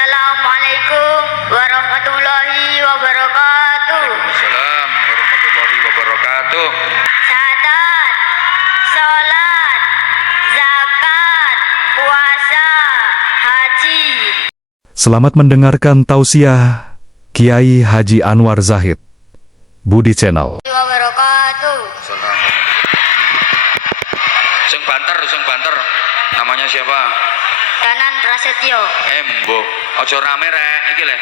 Assalamualaikum warahmatullahi wabarakatuh. Waalaikumsalam warahmatullahi wabarakatuh. Syahadat, sholat, zakat, puasa, haji. Selamat mendengarkan tausiah Kiai Haji Anwar Zahid, Budi Channel. Wabarakatuh. Sing banter. Namanya siapa? Danan Prasetyo. Mbok. Aja rame rek, iki le.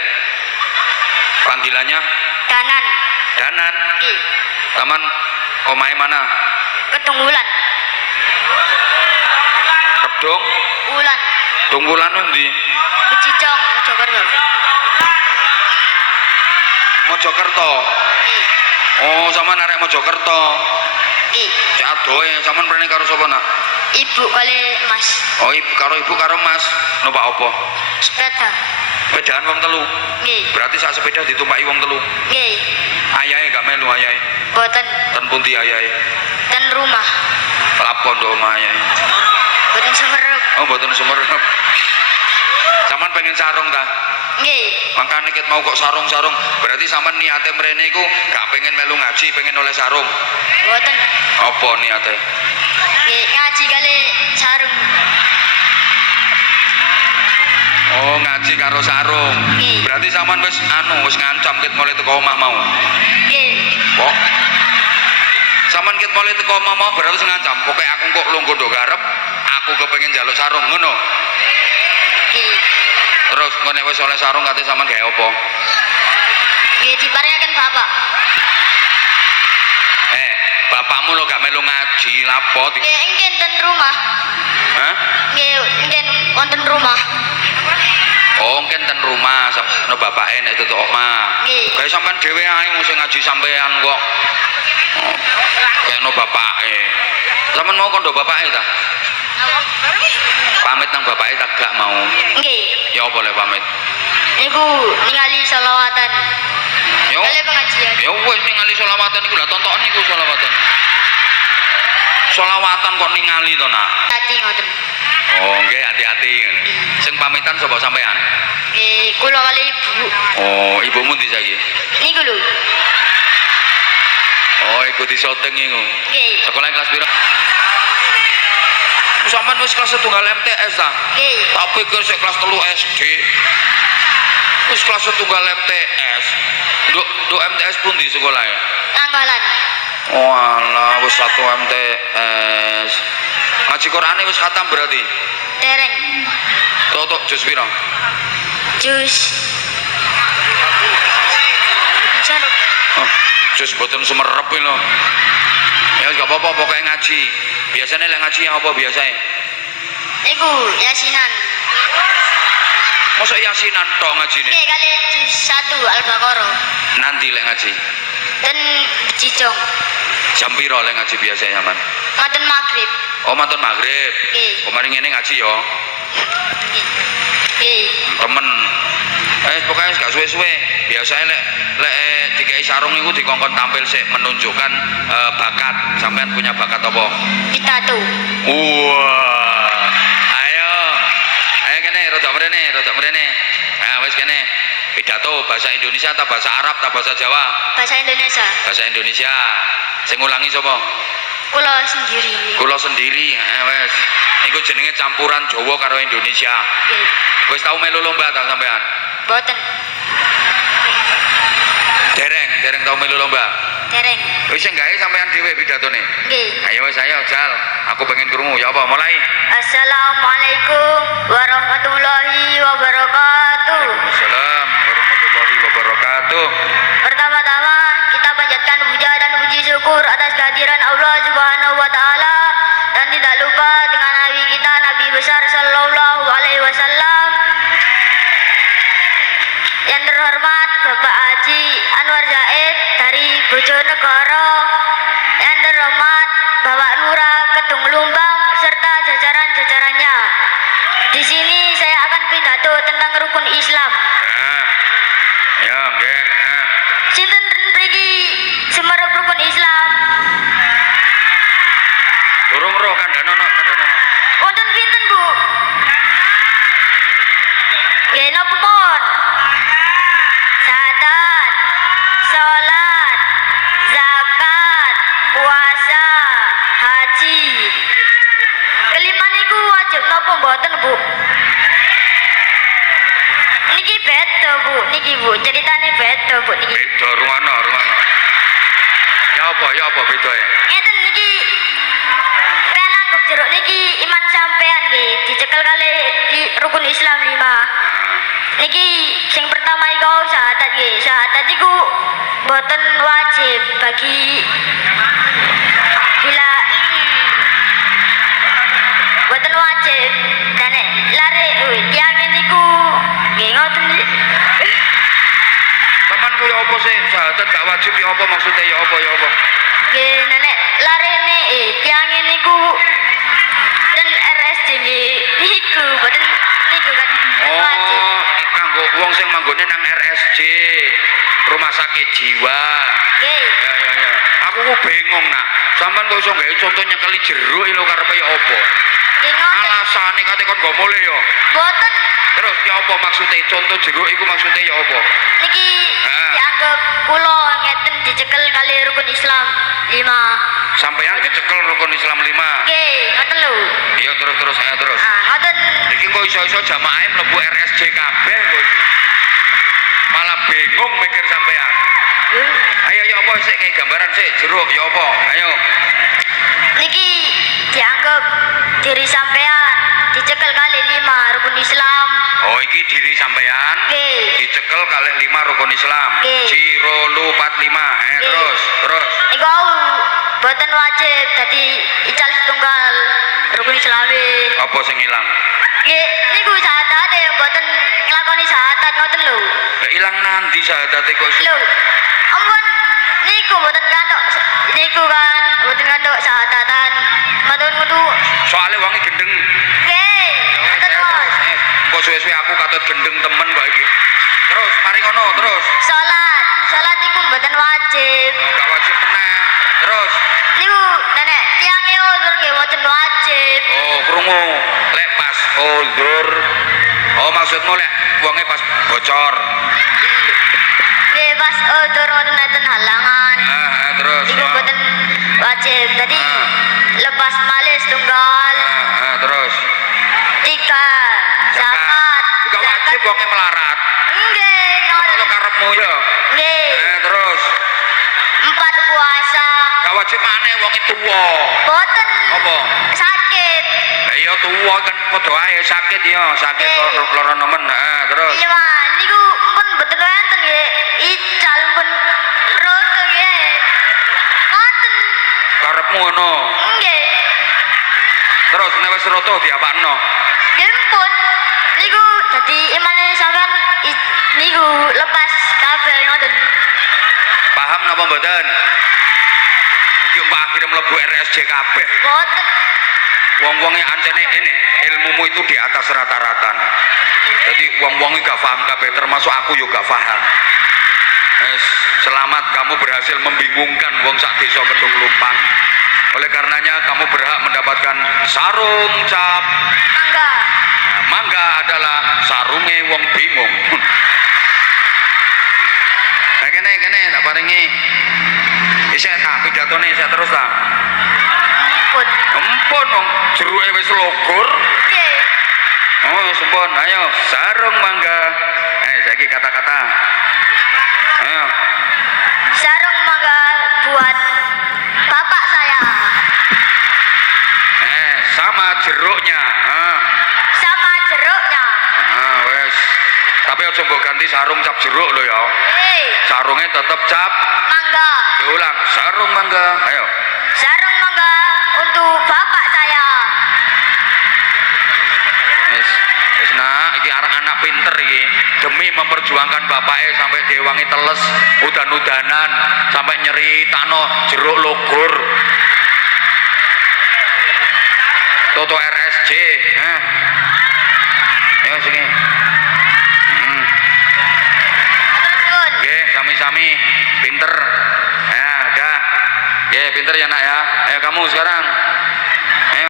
Panggilannya Danan. Danan. Nggih. Taman omahe mana? Ketunggulan. Kedong. Ulan. Tunggulan ndi? Becicong, Mojokerto. Mojokerto. Nggih. Oh, sampean arek Mojokerto. Nggih. Cek adohe sampean mrene karo sapa nak? Ibu kali Mas. Oh, karo ibu karo Mas. Numpak apa? Sepeda. Sepedaan wong telu. Nggih. Berarti sak sepeda ditumpaki wong telu. Nggih. Ayahe gak melu ayahe. Boten. Ten pundi ayahe? Dan rumah. Lapon do omah ayahe. Boten semerep. Oh, mboten sumerep. Sampean pengen sarung ta? Nggih. Makane ket mau kok sarung-sarung, berarti sampean niate mrene iku gak pengen melu ngaji, pengen oleh sarung. Boten. Apa niate? Nggih, ngaji kali sarung. Oh, ngaji karo sarung. Nggih. Berarti sampean wis ngancam ket mulai teko omah mau. Nggih. Kok sampean ket mulai teko omah mau berarti wis ngancam, pokoke aku kok lungguh ndok garep, aku kepengin njaluk sarung, ngono. Nggih. Terus ngene wis oleh sarung kate sampean gawe apa? Nggih diparingaken Bapak. Bapakmu lo gak melu ngaji, lapo? Nggih engken ten rumah. Hah? Nggih engken wonten rumah. Oh, mungkin ten rumah no bapake nek tutuk omah. Nggih. Kayak sampean dhewe ae mesti ngaji sampean kok. Oh, kayak no bapake. Sampean mau kondo bapake ta? Pamit nang bapake tak gak mau. Nggih. Ya apa le pamit? Niku ningali selawatan. Yo. Kali pengajian. Ya wis ningali selawatan iku lah tontonan iku selawatan. Selawatan kok ningali to, Nak? Hati ngoten. Oh, nggih hati-hati. Sing pamitan sapa sampean? Nggih, kula kali ibu. Oh, ibumu ndi saiki? Niku lho. Oh, ikuti syuting iku. Nggih. Sekolah kelas pira? Sampean wis kelas 1 MTS ta? Nggih. Tapi ke kelas 3 SD. Wis kelas 1 MTS. Nduk MTS pundi sekolah ya? Nanggalan. Oh alah, wis 1 MTS. Ngaji Qur'ane wis khatam berarti? Dereng. Tok jus pira? Jus. Sarung. Oh, jus boten sumerep lho. Ya gak apa-apa pokoknya ngaji. Biasanya lek ngaji yang apa biasanya? Niku yasinan. Masa yasinan tok ngajine? Nggih kali jus 1 Al-Baqarah. Nanti lek ngaji. Dan becicong. Jam pira lek ngaji biasanya man? Maten maghrib. Oh, mantun maghrib. Nggih. Oh, mari ngene ngaji yo. Nggih. Temen. Pokoknya gak suwe-suwe. Biasanya lek dikai sarung iku dikongkon tampil sik menunjukkan bakat. Sampean punya bakat apa? Pitato. Wah. Ayo kene rodok mrene. Nah, wis kene. Pidato bahasa Indonesia atau bahasa Arab atau bahasa Jawa? Bahasa Indonesia. Bahasa Indonesia. Sing ngulangi sapa? Kula sendiri. Kula sendiri. Wis. Iku jenenge campuran Jawa karo Indonesia. Nggih. Wis tau melu lomba ta sampean? Boten. Dereng tau melu lomba. Dereng. Wis sing gawe sampean dhewe pidatone. Nggih. Ayo wis ayo jal. Aku pengen krungu. Ya apa mulai? Assalamualaikum warahmatullahi wabarakatuh. Waalaikumsalam warahmatullahi wabarakatuh. Pertama-tama kita panjatkan puja dan puji syukur atas kehadiran Allah Subhanahu wa taala dan tidak lupa dengan nabi kita Nabi besar sallallahu alaihi wasallam. Yang terhormat Bapak Haji Anwar Zahid dari Bojonegoro. Yang terhormat Bapak Lurah Kedung Lumbang serta jajaran-jajarannya. Di sini saya akan pidato tentang rukun Islam. Ya, nggih. Sinten mriki semerep rukun Islam? Durung roh kandhanono. Wonten pinten, Bu? Nggih napa pun? Syahadat, salat, zakat, puasa, haji. Kelima niku wajib napa mboten, Bu? Niki beda, Bu. Niki, Bu. Ceritane beda, Bu niki. Beda rumono. Ya apa bedae? Ngeten niki penanggep jeruk niki iman sampean nggih dicekel kali rukun Islam 5. Niki sing pertama iku syahadat nggih. Syahadat iku boten wajib bagi bila boten wajib dan nek lare tiyang niku nggih ngoten nggih. Teman ku ya apa sih? Syahadat gak wajib ya apa maksudnya ya apa? Nggih nenek larene tiyang niku dan RSJ nggih niku boten niku kan wajib. Oh, kanggo wong sing manggone nang RSJ, rumah sakit jiwa. Nggih. Ya. Aku ku bingung nak. Sampeyan kok iso gawe contoh nyekeli jeruk lho karepe ya apa? Nggih ngoten. Alasane kate kon go mulih ya. Boten Terus ya apa maksudnya? Contoh jeruk iku maksudnya ya apa? niki Ah. dianggap kula ngeten dicekel kali rukun Islam 5. Sampeyan dicekel rukun Islam 5. Nggih, ngoten lho. Iya terus. Ngoten. Iki kok iso-iso jamaah mlebu RSJ kabeh kok iki. Malah bingung mikir sampean. Ayo ya apa sik kayak gambaran sik jeruk ya apa? Ayo. Niki dianggap diri sampean dicekel kali 5 rukun Islam. Oh iki diri sampean Nggih. dicekel kalih 5 rukun Islam. Nggih. Ciro lu 45. Nggih. Terus. Niku boten wajib dadi ical setunggal rukun Islami. Apa sing ilang? Nggih, niku syahadat boten nglakoni syahadat ngoten lho. Lah ilang nanti syahadate kok Lho, ampun niku boten kantuk niku kan boten kantuk syahadatan. Matur nuwun. soalnya wonge gendeng. Nggih, ngoten Mas. Kok suwe-suwe aku katut gendeng temen kok iki. Terus mari ngono terus. Salat niku mboten wajib. Gak wajib meneh. Terus. Niku nenek tiyang uzur nggih mboten wajib. Oh, krungu. Lek pas uzur. Oh, maksudmu lek wonge pas bocor. Nggih pas uzur wonten halangan. Terus. Niku mboten wajib. Jadi lepas malih setunggal. Terus. 3 zakat. Gak wajib wonge melarat. Nggih, Ono ngoten. karepmu ya. Nggih. Terus. 4 puasa. Gak wajib maneh wonge tuwa. Boten Apa? sakit. Lah iya tuwa kan padha ae sakit ya, sakit lara nemen. Terus. Iya, Mas. Niku pun betul enten nggih. Ical pun roto nggih. Ngoten. Karepmu ngono. Nggih. Terus nek wis roto diapakno? Nggih pun. Niku dadi imane sampean niku lepas kabeh ngoten. Paham napa mboten? Iki mbak akhirnya mlebu RSJ kabeh. Boten. Wong-wonge ancene ini ilmumu itu di atas rata-rata. Jadi wong-wonge gak paham kabeh termasuk aku juga gak paham. Selamat kamu berhasil membingungkan wong sak desa Kedung Lumpang. Oleh karenanya kamu berhak mendapatkan sarung cap. Mangga. Mangga adalah sarunge wong bingung. Nah kene tak paringi. Isek tak pidatone isek terus ta. Pun. Empun wong jeruke wis logor. Nggih. Oh, sempun. Ayo, sarung mangga. Saiki kata-kata. Ayo. Sarung mangga buat bapak saya. Sama jeruknya. Sama jeruknya. Wes. Tapi aja mbok ganti sarung cap jeruk lho ya. Sarungnya tetep cap Mangga. diulang. Sarung mangga. Ayo. Sarung mangga untuk bapak saya. Wes nak, iki arek anak pinter iki. Demi memperjuangkan bapaknya sampai dewangi teles, udan-udanan, sampai nyeri takno jeruk logor. Toto RSJ, ya sini. Nuwun. Nggih, sami-sami pinter. Ya, dah. Nggih, pinter ya nak ya. Ayo kamu sekarang.